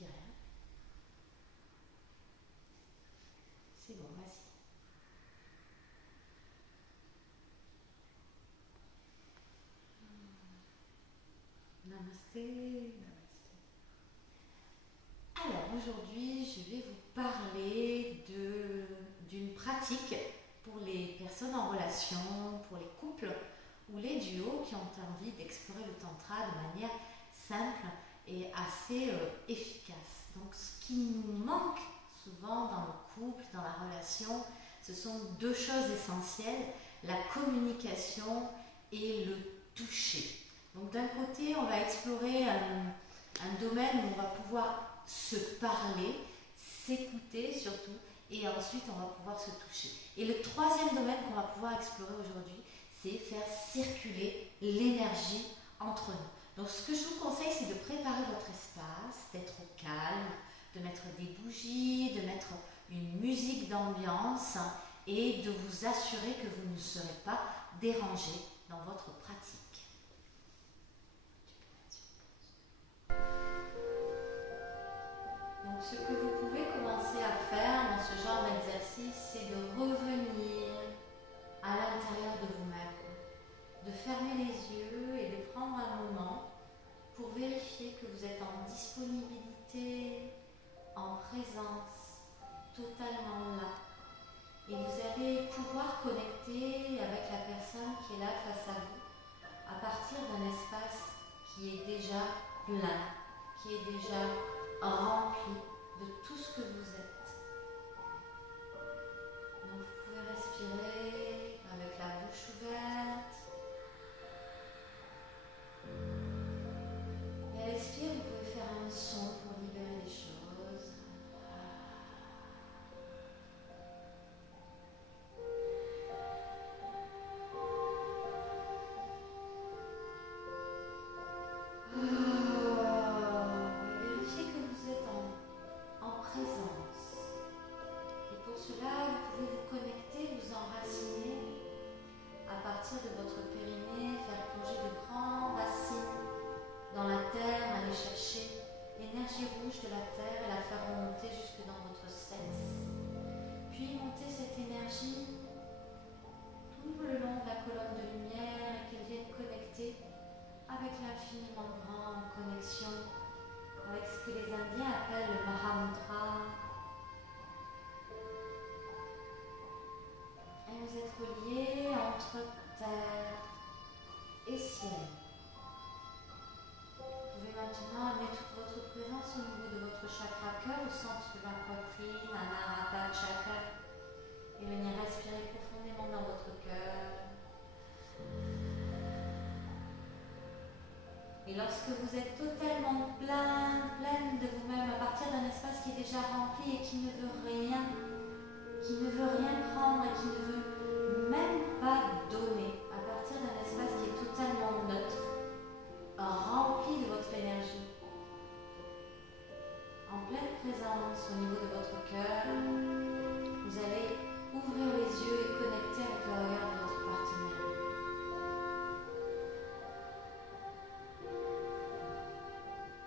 dis rien. C'est bon, vas-y. Namasté, namasté. Alors aujourd'hui, je vais vous parler d'une pratique pour les personnes en relation, pour les couples ou les duos qui ont envie d'explorer le tantra de manière simple et assez efficace. Donc ce qui nous manque souvent dans le couple, dans la relation, ce sont deux choses essentielles, la communication et le toucher. Donc d'un côté, on va explorer un domaine où on va pouvoir se parler, s'écouter surtout, et ensuite on va pouvoir se toucher. Et le troisième domaine qu'on va pouvoir explorer aujourd'hui, c'est faire circuler l'énergie entre nous. Donc ce que je vous conseille, c'est de préparer votre espace, d'être au calme, de mettre des bougies, de mettre une musique d'ambiance et de vous assurer que vous ne serez pas dérangé dans votre pratique. Donc ce que vous pouvez commencer à faire dans ce genre d'exercice, c'est de revenir à l'intérieur de vous-même, de fermer les yeux et de prendre un moment pour vérifier que vous êtes en disponibilité, en présence, totalement là. Et vous allez pouvoir connecter avec la personne qui est là face à vous à partir d'un espace qui est déjà plein, qui est déjà rempli de tout ce que vous êtes. Donc vous pouvez respirer avec la bouche ouverte. Et à l'expire, vous pouvez faire un son pour libérer les choses. Vérifiez que vous êtes en présence. Et pour cela, vous pouvez vous connecter, vous enraciner à partir de votre périnée, faire plonger de grandes racines dans la terre, aller chercher l'énergie rouge de la terre et la faire remonter jusque dans votre sexe. Puis monter cette énergie tout le long de la colonne de lumière et qu'elle vienne connecter avec l'infiniment grand, en connexion avec ce que les Indiens appellent le Mahamudra. Et vous êtes reliés entre terre et ciel. Vous pouvez maintenant amener toute votre présence au niveau de votre chakra cœur, au centre de la poitrine, Anahata Chakra, et venir respirer profondément dans votre cœur. Et lorsque vous êtes totalement pleine de vous-même, à partir d'un espace qui est déjà rempli et qui ne veut rien prendre et qui ne veut même pas donner, à partir d'un espace qui est totalement neutre, rempli de votre énergie, en pleine présence au niveau de votre cœur, vous allez ouvrir les yeux et connecter avec le regard de votre partenaire.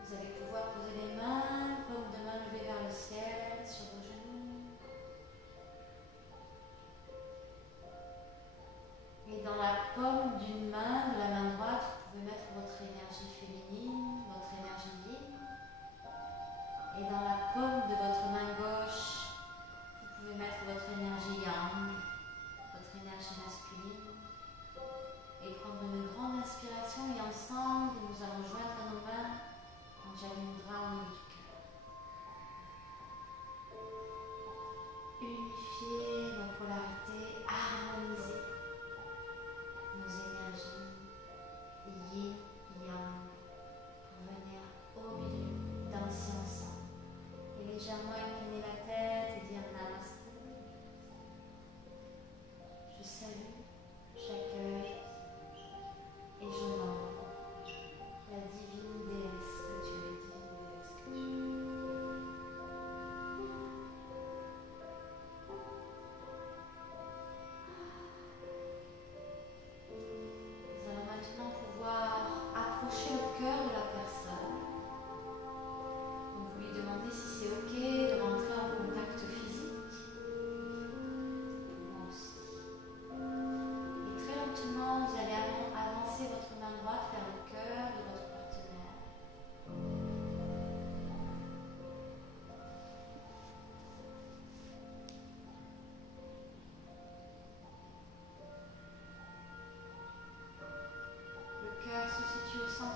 Vous allez pouvoir poser les mains, paume de main levée vers le ciel, sur vos genoux. Et dans la paume d'une main, de la main droite, vous pouvez mettre votre énergie féminine, votre énergie yin. Et dans la paume de votre main gauche, vous pouvez mettre votre énergie yang, votre énergie masculine. Et prendre une grande inspiration et ensemble, nous allons joindre nos mains en Jali Mudra au niveau du cœur. Unifier nos polarités, harmoniser nos énergies, yin, yang, pour venir au milieu, danser ensemble. Et légèrement incliner la tête et dire Namasté.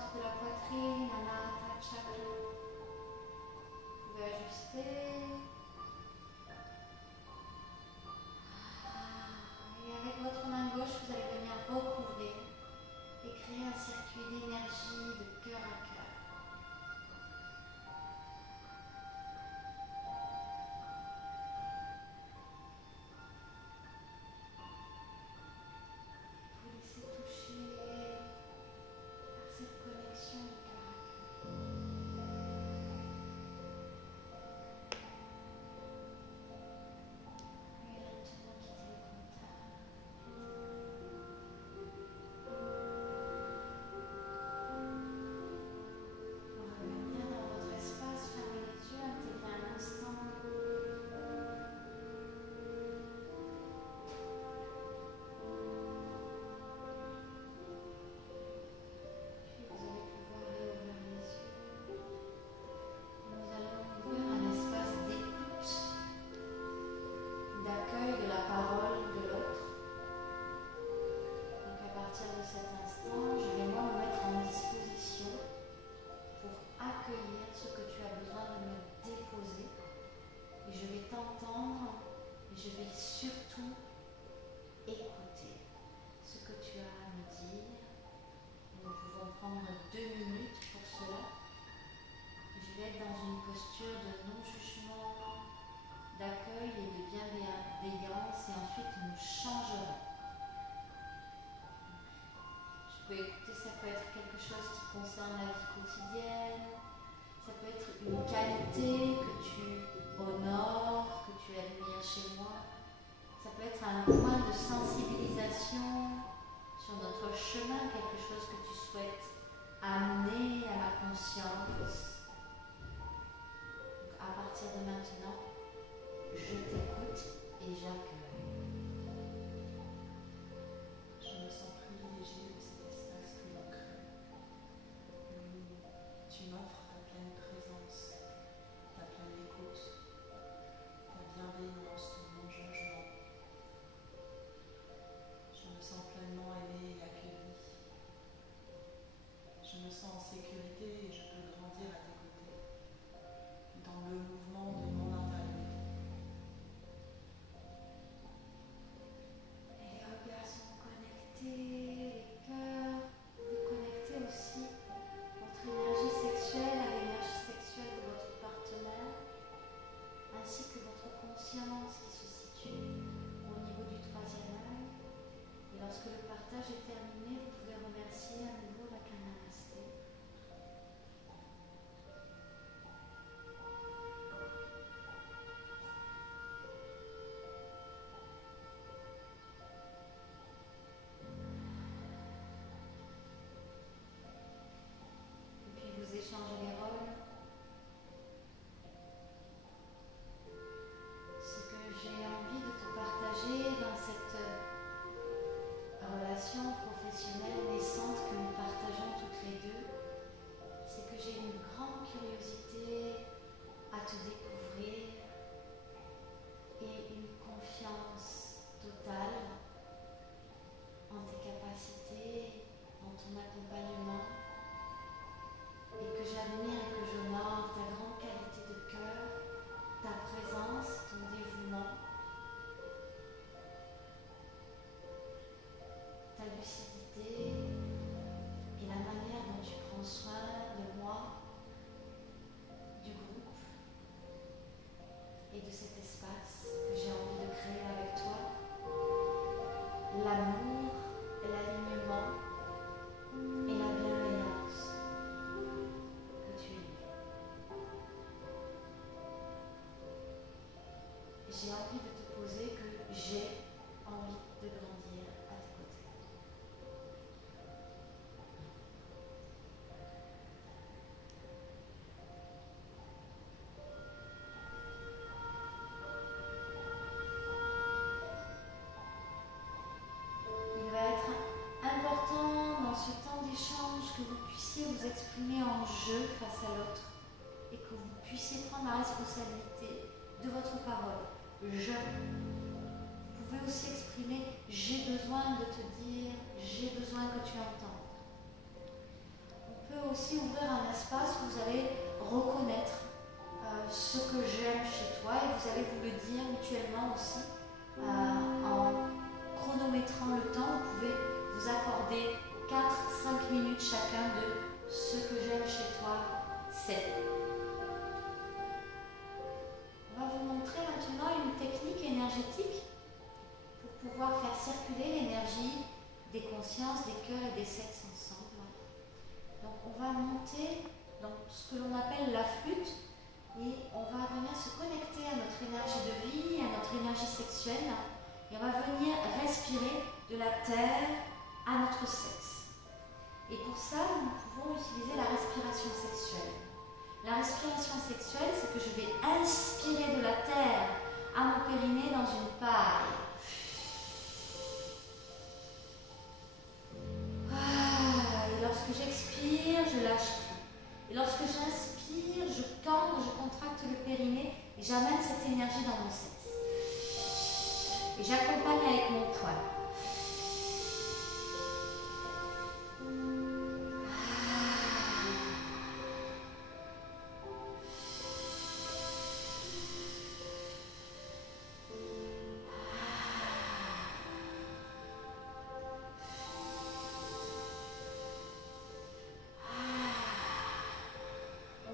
centre de la poitrine, Anahata Chakra. Vous pouvez ajuster. Et avec votre main gauche, vous allez venir recouvrir et créer un circuit d'énergie de cœur à cœur. Vous laissez toucher par cette connexion de cœur à cœur. Et maintenant, quittez le contact. Pour revenir dans votre espace, fermez les yeux, intégrez un instant. Puis vous allez pouvoir réouvrir les yeux. Nous allons ouvrir un espace d'écoute, d'accueil de la parole de l'autre. Donc à partir de cet instant, je vais moi me mettre en disposition pour accueillir ce que tu as besoin de me déposer. Et je vais t'entendre et je vais surtout écouter ce que tu as à me dire. Nous pouvons prendre 2 minutes pour cela. Je vais être dans une posture de non-jugement, d'accueil et de bienveillance et ensuite nous changerons. Je peux écouter, ça peut être quelque chose qui concerne la vie quotidienne, ça peut être une qualité que tu honores, que tu admires chez moi, ça peut être un point de sensibilisation sur notre chemin, quelque chose que tu souhaites amener à ma conscience. Donc à partir de maintenant, je t'écoute et j'accueille. Je me sens privilégiée de cet espace que l'on crée. Tu m'offres ta pleine présence, ta pleine écoute, ta bienveillance, ton non-jugement. Je me sens pleinement aimée et accueillie. Je me sens en sécurité et je peux grandir à tes côtés, dans le mouvement de mon intérieur. Et les regards sont connectés, les cœurs. Vous connectez aussi votre énergie sexuelle à l'énergie sexuelle de votre partenaire, ainsi que votre conscience qui se situe au niveau du 3e œil. Et lorsque le partage est terminé, vous pouvez remercier à nouveau avec un namasté. Et puis vous échangez les rôles. Ce que j'ai envie de te partager dans cette relation professionnelle naissante que nous partageons toutes les deux, c'est que j'ai une grande curiosité à te découvrir et une confiance totale en tes capacités, en ton accompagnement, et que j'admire et que j'honore ta grande qualité de cœur, ta présence, ton dévouement, ta lucidité et la manière dont tu prends soin de moi, du groupe et de cet espace que j'ai envie de créer avec toi. L'amour, l'alignement et la bienveillance que tu es. J'ai envie de te poser que j'ai envie de grandir à tes côtés. Il va être important dans ce temps d'échange que vous puissiez vous exprimer en jeu face à l'autre et que vous puissiez prendre la responsabilité de votre parole. Je. Vous pouvez aussi exprimer j'ai besoin de te dire, j'ai besoin que tu entendes. On peut aussi ouvrir un espace où vous allez reconnaître ce que j'aime chez toi et vous allez vous le dire mutuellement aussi. En chronométrant le temps, vous pouvez vous accorder 4-5 minutes chacun de ce que j'aime chez toi, c'est. On va vous montrer maintenant une technique énergétique pour pouvoir faire circuler l'énergie des consciences, des cœurs et des sexes ensemble. Donc on va monter dans ce que l'on appelle la flûte et on va venir se connecter à notre énergie de vie, à notre énergie sexuelle et on va venir respirer de la terre à notre sexe. Et pour ça, nous pouvons utiliser la respiration sexuelle. La respiration sexuelle, c'est que je vais inspirer de la terre à mon périnée dans une paille. Et lorsque j'expire, je lâche tout. Et lorsque j'inspire, je cambre, je contracte le périnée et j'amène cette énergie dans mon sexe. Et j'accompagne avec mon poing.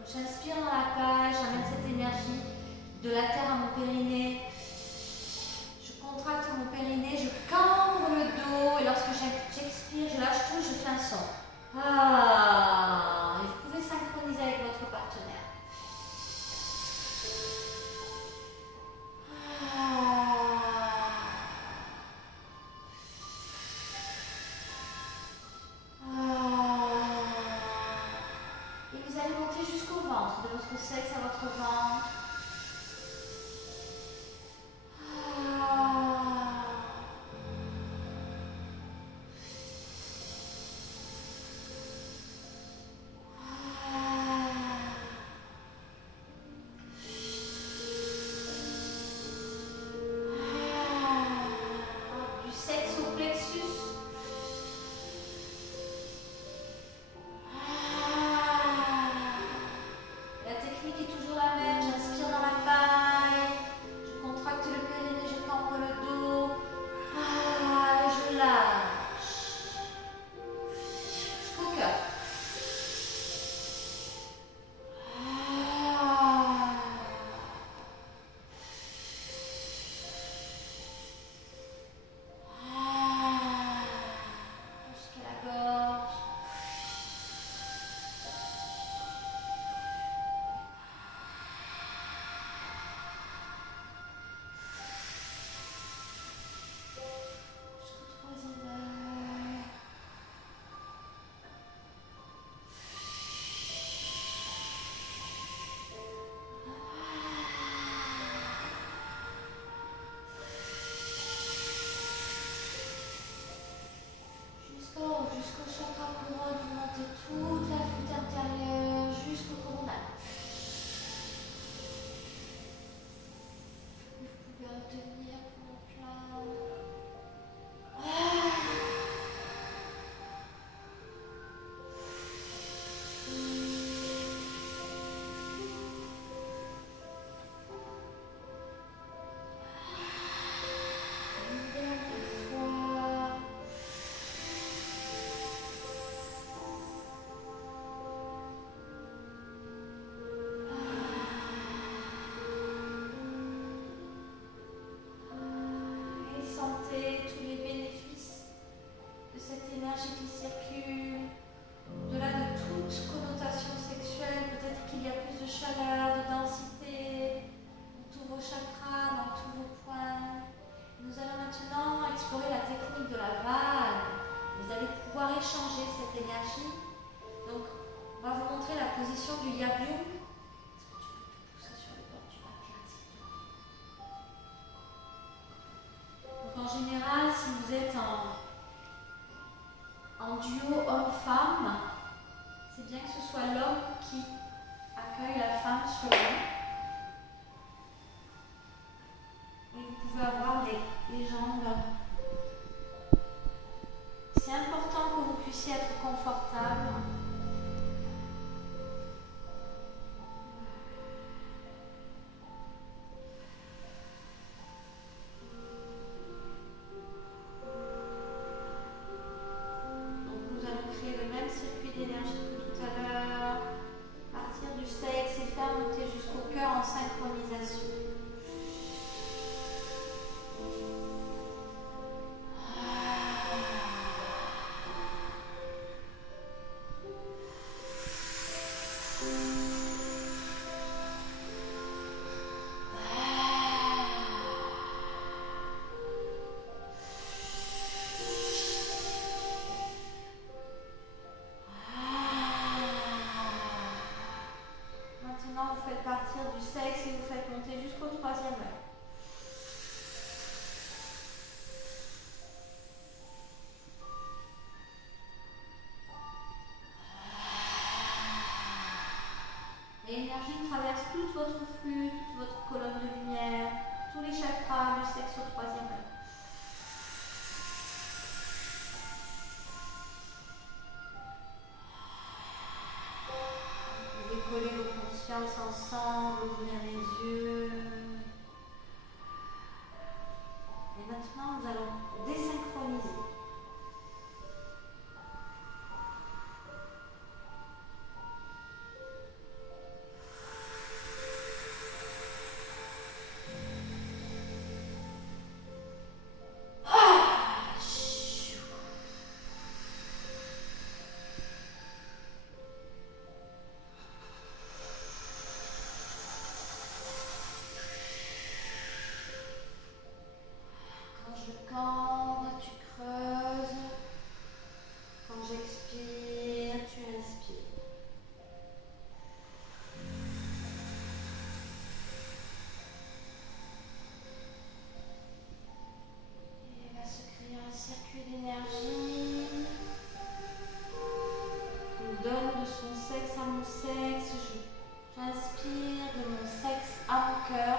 J'inspire dans la paille, j'amène cette énergie de la terre à mon périnée. Je contracte mon périnée, je cambre le dos et lorsque j'expire, je lâche tout, je fais un son. Et vous pouvez synchroniser avec votre partenaire. Et vous allez monter jusqu'au ventre, de votre sexe à votre ventre. Du sexe au plexus. La technique est toujours la même, j'inspire dans la paille, je contracte le périnée, je cambre le dos, et je lâche. Jusqu'au cœur. Jusqu'à la gorge. Jusqu'au troisième œil. Jusqu'au chakra couronne, vous montez toute la flûte intérieure jusqu'au coronal. Vous pouvez retenir pour le plein. Une dernière fois. Et sentez tous les bénéfices de cette énergie qui circule. Au-delà de toute connotation sexuelle, peut-être qu'il y a plus de chaleur, de densité dans tous vos chakras, dans tous vos points. Nous allons maintenant explorer la technique de la vague. Vous allez pouvoir échanger cette énergie. Donc, on va vous montrer la position du Yabyum. Est-ce que tu peux te pousser sur le bord du matelas, s'il te plaît? Donc, en général, si vous êtes en duo homme-femme, c'est bien que ce soit l'homme qui accueille la femme sur lui. Et vous pouvez avoir les jambes. C'est important que vous puissiez être confortable. confiance ensemble, ouvrir les yeux. Et maintenant, nous allons désynchroniser. Quand tu creuses, quand j'expire, tu inspires. Et il va se créer un circuit d'énergie qui me donne de son sexe à mon sexe. J'inspire de mon sexe à mon cœur.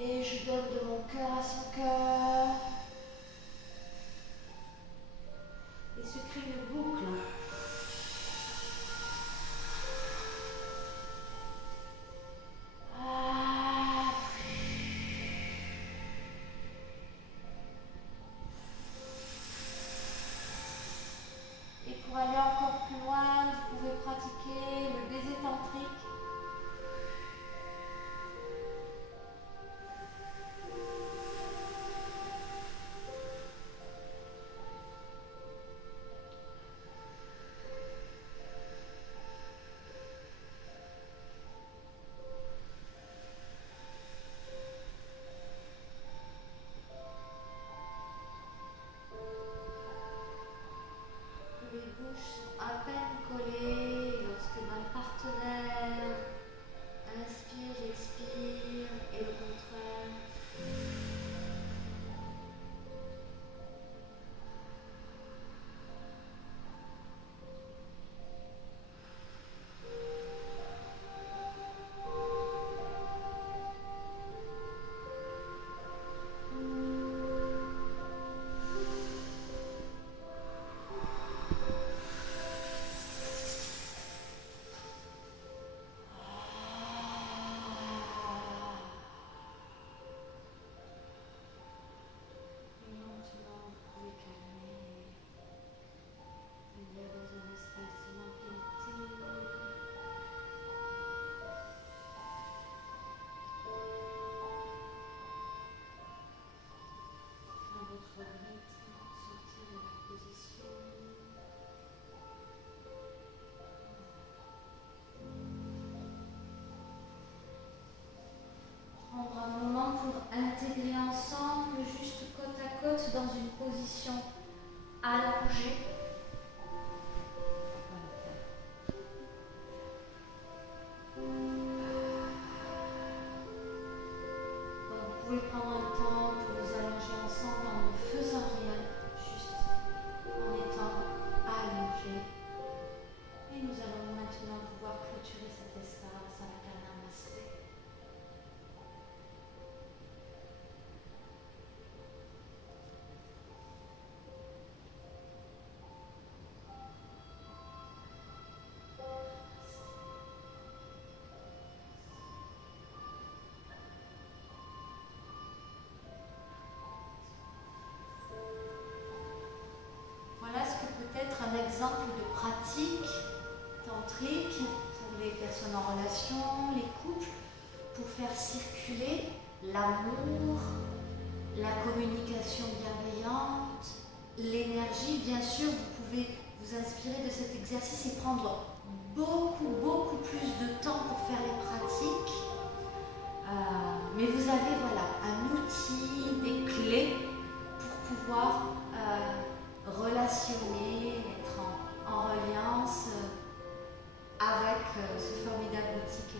Et je donne de mon cœur à son cœur. Et se crée une boucle. Et pour aller encore plus loin, vous pouvez pratiquer le baiser tantrique. Les bouches sont à peine collées lorsque ma partenaire inspire, j'expire et le contraire. Prendre un moment pour intégrer ensemble, juste côte à côte, dans une position allongée. Vous pouvez prendre un temps pour vous allonger ensemble en ne faisant rien, juste en étant allongés. Et nous allons maintenant pouvoir clôturer cet espace avec un namasté. Voilà ce que peut être un exemple de pratique tantrique pour les personnes en relation, les couples, pour faire circuler l'amour, la communication bienveillante, l'énergie. Bien sûr, vous pouvez vous inspirer de cet exercice et prendre beaucoup plus de temps pour faire les pratiques. Mais vous avez un outil, des clés pour pouvoir relationner, être en reliance avec ce formidable outil que